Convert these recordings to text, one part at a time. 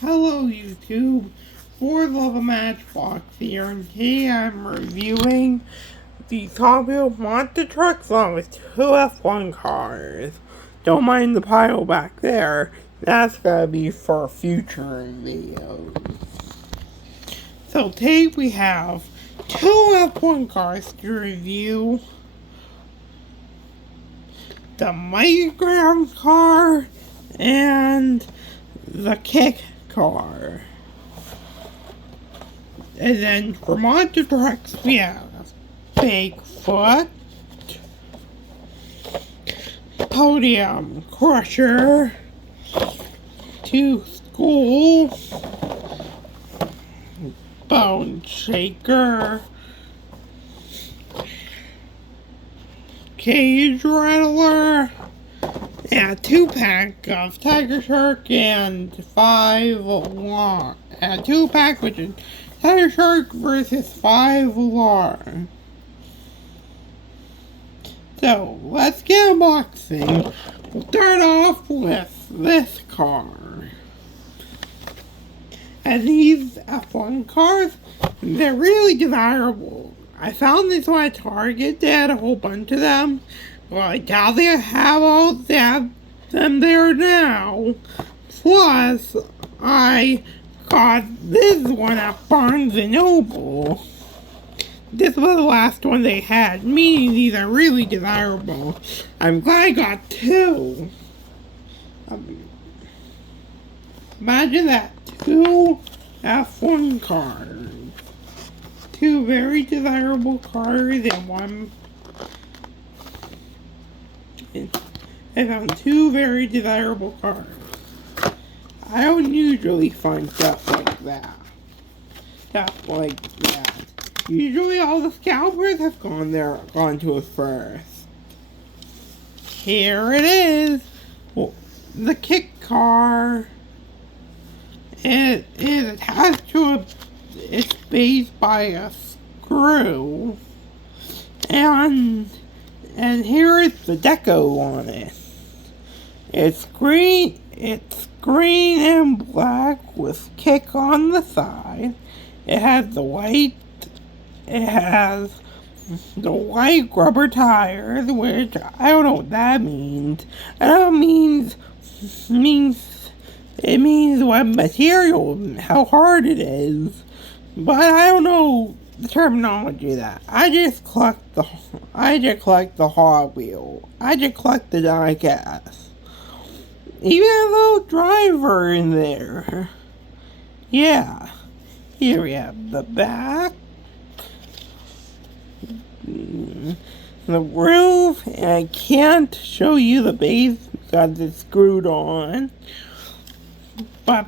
Hello YouTube, for Love a Matchbox here, and today I'm reviewing the Top Wheel Monster Truck song with two F1 cars. Don't mind the pile back there, that's gonna be for future videos. So today we have two F1 cars to review. The Mighty Graham car and the Kick car. And then for monster trucks, we have Bigfoot, Podium Crusher, Tooth School, Bone Shaker, Cage Rattler, and a 2-pack of Tiger Shark and 5 alarm. And a 2-pack which is Tiger Shark versus 5 alarm. So let's get unboxing. We'll start off with this car. And these F1 cars, they're really desirable. I found this one at Target. They had a whole bunch of them. Well, I doubt they have all them there now. Plus, I got this one at Barnes & Noble. This was the last one they had, meaning these are really desirable. I'm glad I got two. Imagine that, two F1 cars. Two very desirable cars and one. I found two very desirable cars. I don't usually find stuff like that. Usually all the scalpers have gone to it first. Here it is. Well, the Kick car. It is attached to its base by a screw. And here is the deco on it. It's green and black with Kick on the side. It has the white rubber tires, which I don't know what that means. It means what material, how hard it is. But I don't know the terminology of that. I just collect the Hot Wheel. I just collect the diecast. Even a little driver in there. Yeah. Here we have the back. The roof. And I can't show you the base because it's screwed on. But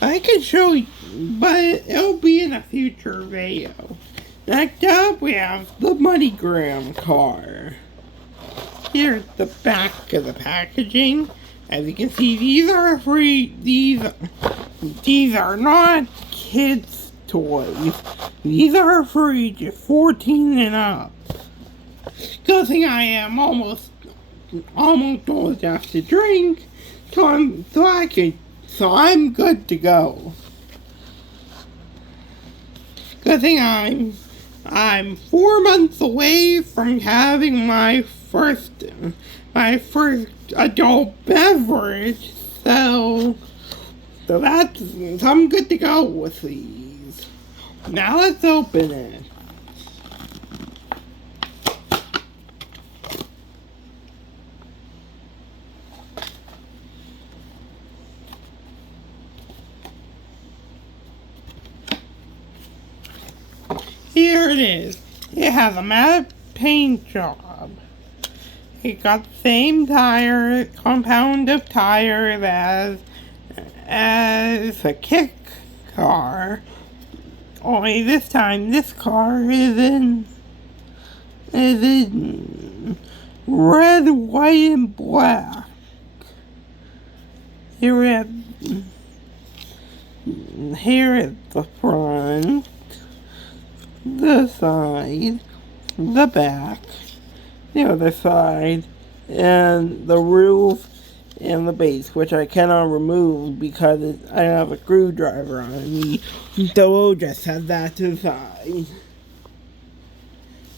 I can show you, but it'll be in a future video. Next up, we have the Mighty Graham car. Here's the back of the packaging. As you can see, these are free. These are not kids' toys. These are free, just 14 and up. Good thing I am almost old enough to drink, so I'm good to go. Good thing I'm 4 months away from having my first adult beverage, so I'm good to go with these. Now let's open it. Here it is. It has a matte paint job. It got the same compound of tires as a Kick car. Only this time, this car is in red, white, and black. Here is the front, the side, the back, the other side, and the roof and the base, which I cannot remove because I have a screwdriver on me. So we'll just set that to the side.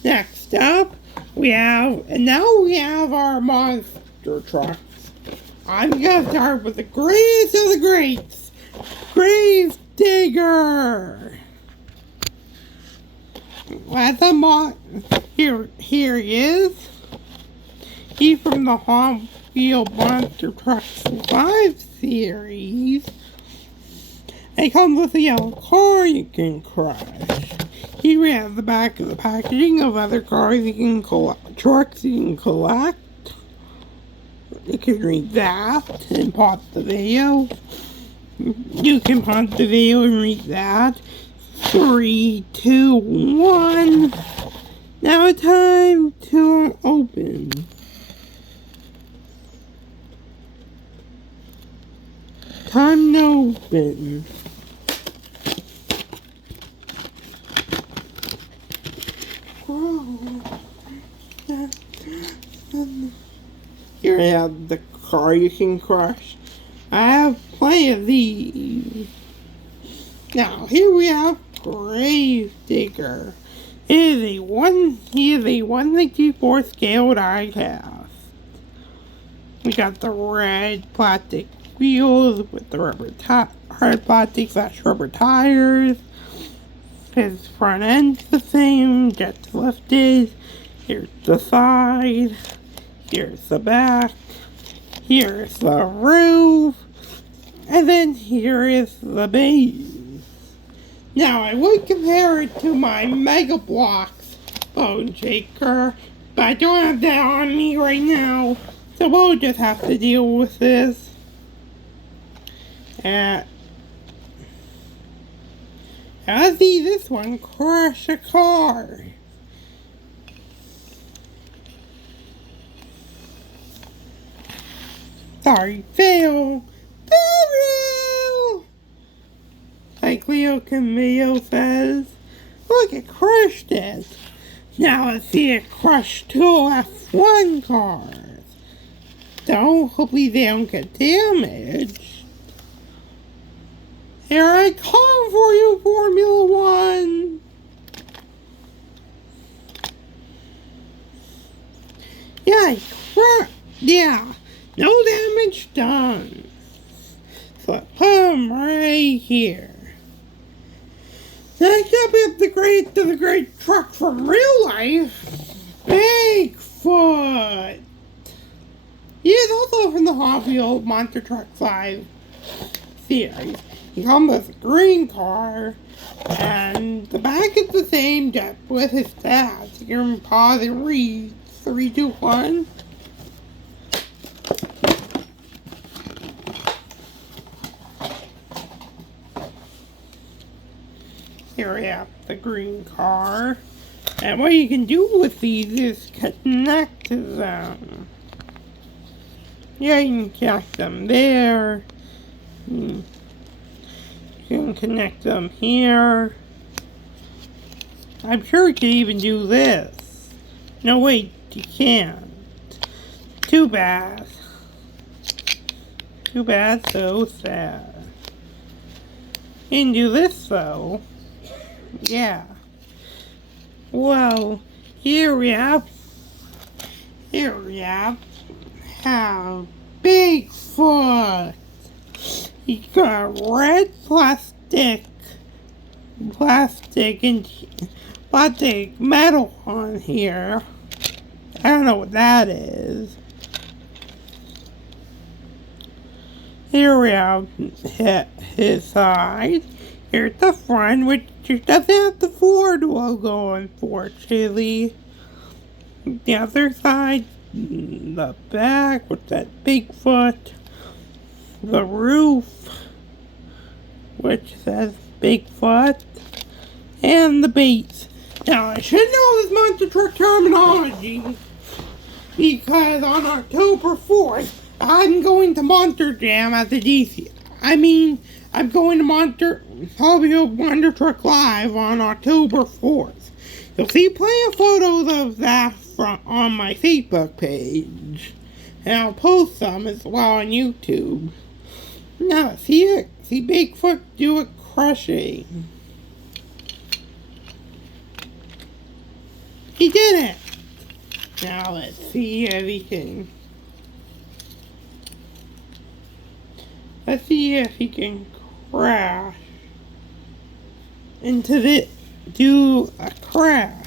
Next up, we have our monster trucks. I'm gonna start with the greatest of the greats, Grave Digger. Here he is. He's from the Hot Wheels Monster Trucks 5 series. It comes with a yellow car you can crush. Here we have the back of the packaging of other cars you can collect, trucks you can collect. You can read that and pause the video. You can pause the video and read that. 3, 2, 1. Now it's time to open. Time to open. Here I have the car you can crush. I have plenty of these. Now here we have Grave Digger. He is a 1/64 scale die cast. We got the red plastic wheels with the hard plastic / rubber tires. His front end's the same, just lifted. Here's the side. Here's the back. Here's the roof. And then here is the base. Now I would compare it to my Mega Bloks Bone Shaker, but I don't have that on me right now. So we'll just have to deal with this. I see this one crush a car. Sorry, fail. Fail! Like Leo Camillo says, look, it crushed it. Now let's see it crush 2 F1 cars. So hopefully they don't get damaged. Here I come for you, Formula One! Yeah, no damage done. So put him right here. Next up is the great truck from real life, Bigfoot. He is also from the Hot Wheels Monster Truck 5 series. He comes with a green car, and the back is the same, just with his stats. You can pause and read. 3, 2, 1. Here we have the green car. And what you can do with these is connect them. Yeah, you can connect them there. You can connect them here. I'm sure you can even do this. No, wait, you can't. Too bad. Too bad, so sad. You can do this, though. Yeah. Well, here we have Bigfoot. He got red plastic metal on here. I don't know what that is. Here we have his side. Here's the front, which doesn't have the Ford logo, unfortunately. The other side, the back with that Bigfoot. The roof, which says Bigfoot. And the base. Now, I should know this monster truck terminology, because on October 4th, I'm going to Monster Jam at the DC. I'm going to Hot Wheels Monster Truck Live on October 4th. You'll see plenty of photos of that on my Facebook page. and I'll post some as well on YouTube. Now, see it? See Bigfoot do it crushing. He did it! Now let's see if he can... Let's see if he can crash into this. Do a crash.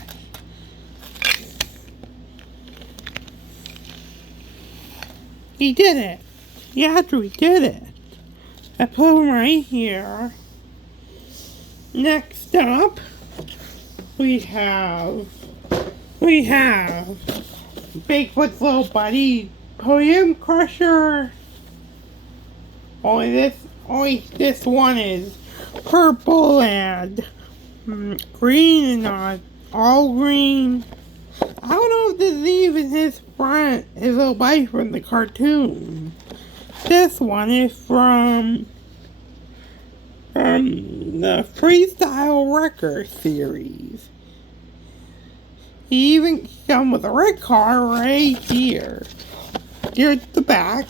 He did it. He actually did it. I put him right here. Next up, we have Bigfoot's little buddy, Podium Crusher. Only this one is purple and green and not all green. I don't know if this is even his friend, his little buddy from the cartoon. This one is from the Freestyle Wrecker series. He even comes with a red car right here. Here at the back.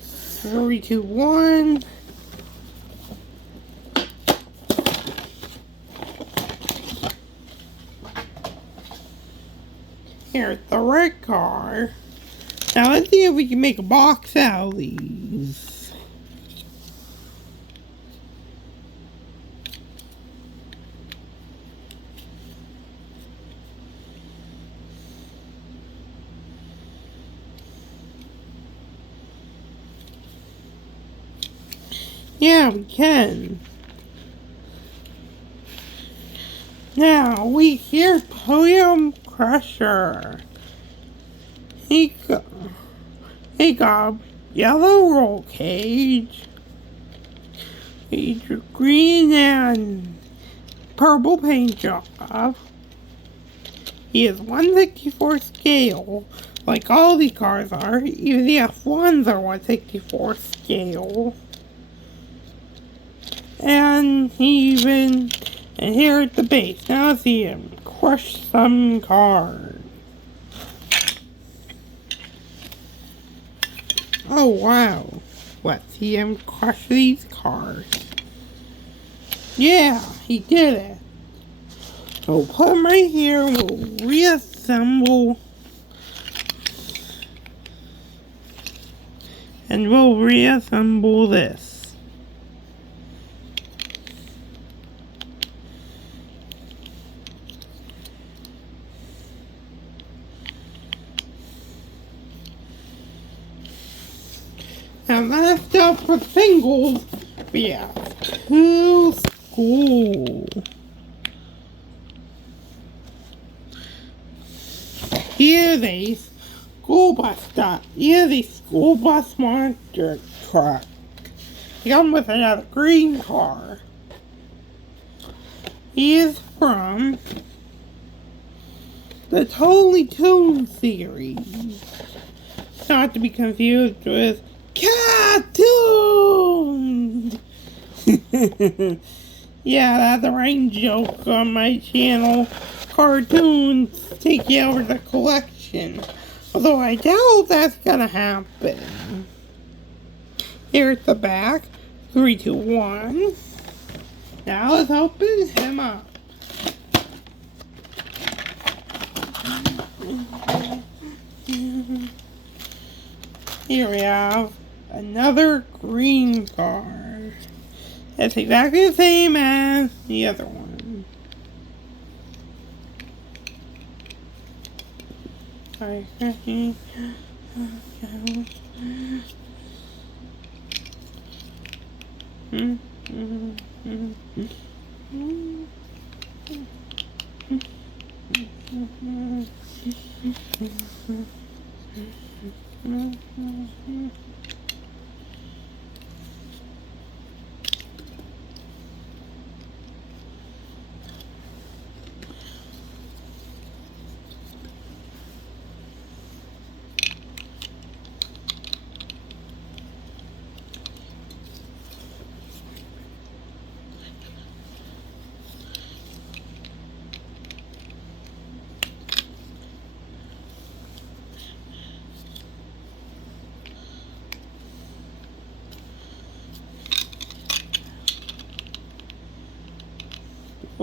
3, 2, 1. Here's the red car. Now let's see if we can make a box out of these. Yeah, we can. Now we hear Podium Crusher. He got yellow roll cage. He's green and purple paint job. He is 1/64 scale, like all the cars are. Even the F1s are 1/64 scale. And here at the base, now let's see him crush some cars. Oh wow, let's see him crush these cars. Yeah, he did it. So we'll put him right here, we'll reassemble. And we'll reassemble this. And last up for singles, we have Two School. Here's a school bus monster truck. He comes with another green car. He is from the Totally Toon series. Not to be confused with cartoons! Yeah, that's a rain joke on my channel. Cartoons take over the collection. Although I doubt that's gonna happen. Here's the back. 3, 2, 1. Now let's open him up. Here we have another green car. It's exactly the same as the other one. Sorry.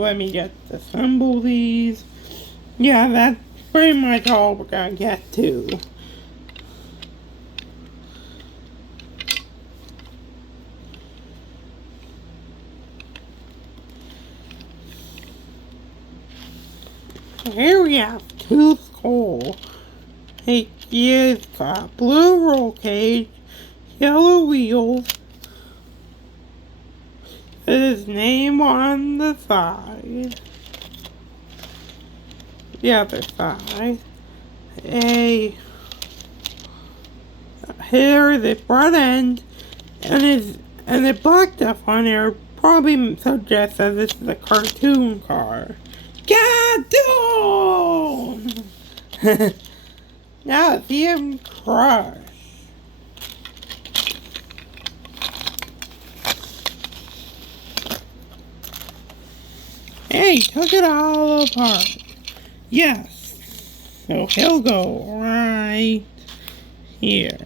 let me just assemble these. Yeah, that's pretty much all we're gonna get to. Here we have Tooth Hole. It's got blue roll cage, yellow wheels, his name on the side, the other side, here the front end, and the black stuff on there probably suggests that this is a cartoon car. Cartoon! Now see him crush. Hey, took it all apart. Yes. So he'll go right here.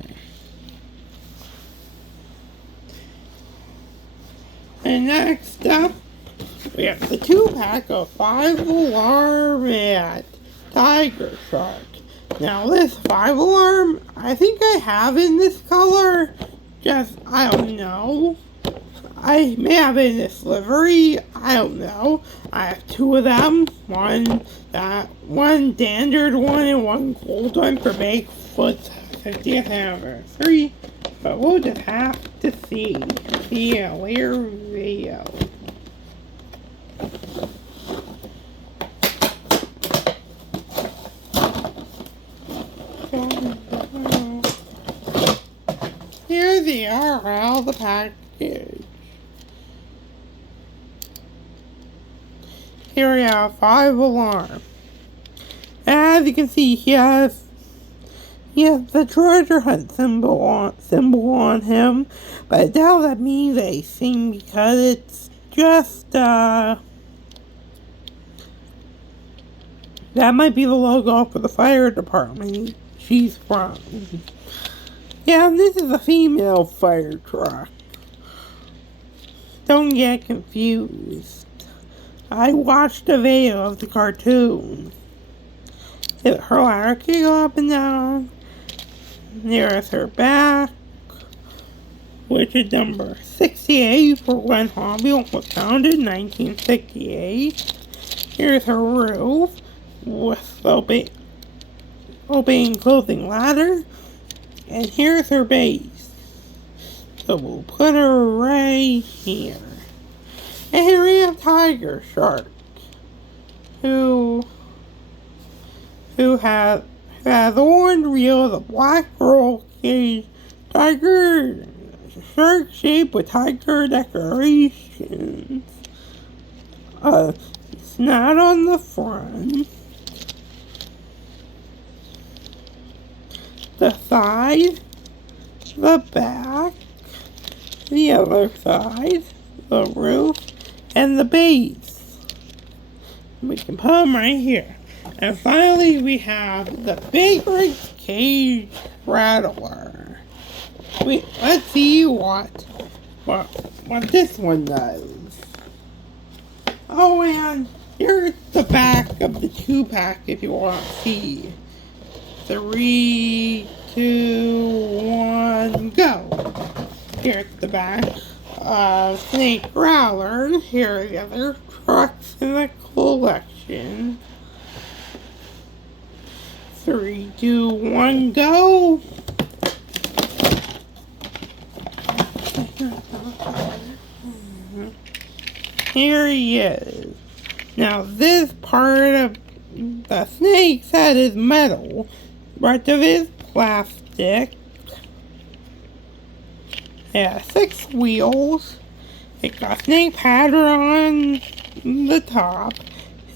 And next up, we have the 2-pack of 5-alarm at Tiger Shark. Now this 5-alarm, I think I have in this color. Just, I don't know. I may have it in this livery. I don't know. I have 2 of them. One standard one and one gold one for Bigfoot's 50th anniversary. But we'll just have to see a later video. Here they are, all the package. Here we have 5-alarm. As you can see, he has the treasure hunt symbol on him, but I doubt that means anything because it's just that might be the logo for the fire department she's from. Yeah, this is a female fire truck. Don't get confused. I watched a video of the cartoon. Her ladder can go up and down. There's her back, which is number 68 for when Hobby was founded in 1968. Here's her roof with opening closing ladder. And here's her base. So we'll put her right here. And here we have Tiger Shark, who has the orange wheel, the black roll cage, tiger shark shape with tiger decorations. Snout on the front. The side, the back, the other side, the roof, and the base. We can put them right here. And finally, we have the Big Rig Cage Rattler. Let's see what this one does. Oh, and here's the back of the 2-pack if you want to see. 3, 2, 1, go! Here's the back of Snake Growler. Here are the other trucks in the collection. 3, 2, 1, go! Here he is. Now this part of the snake's head is metal. Rest of it is plastic. It has 6 wheels. It got snake pattern on the top.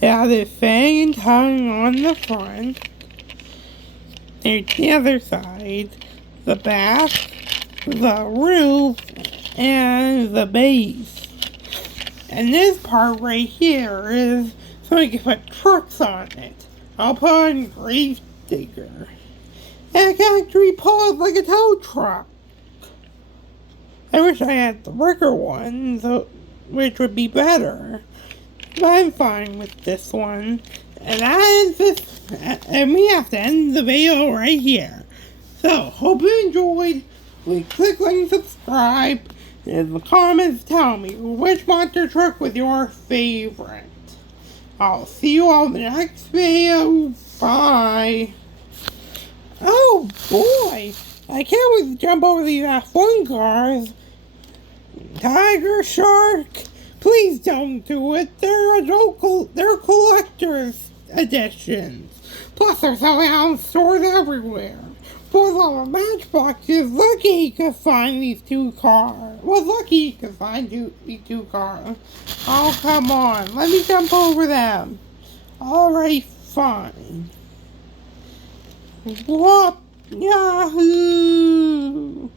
It has a fang and tongue on the front. There's the other side, the back, the roof, and the base. And this part right here is so I can put trucks on it. I'll put on Grave Digger. And I can actually pull it like a tow truck. I wish I had the bigger one, which would be better. I'm fine with this one. And and we have to end the video right here. So, hope you enjoyed. Please click like and subscribe. In the comments, tell me which monster truck was your favorite. I'll see you all in the next video. Bye. Oh boy, I can't wait to jump over these F1 cars. Tiger Shark, please don't do it. They're collector's editions. Plus they're selling out in stores everywhere. For the Matchboxes, lucky he could find these two cars. Was lucky he could find these two cars. Oh, come on. Let me jump over them. Alright, fine. What? Yahoo!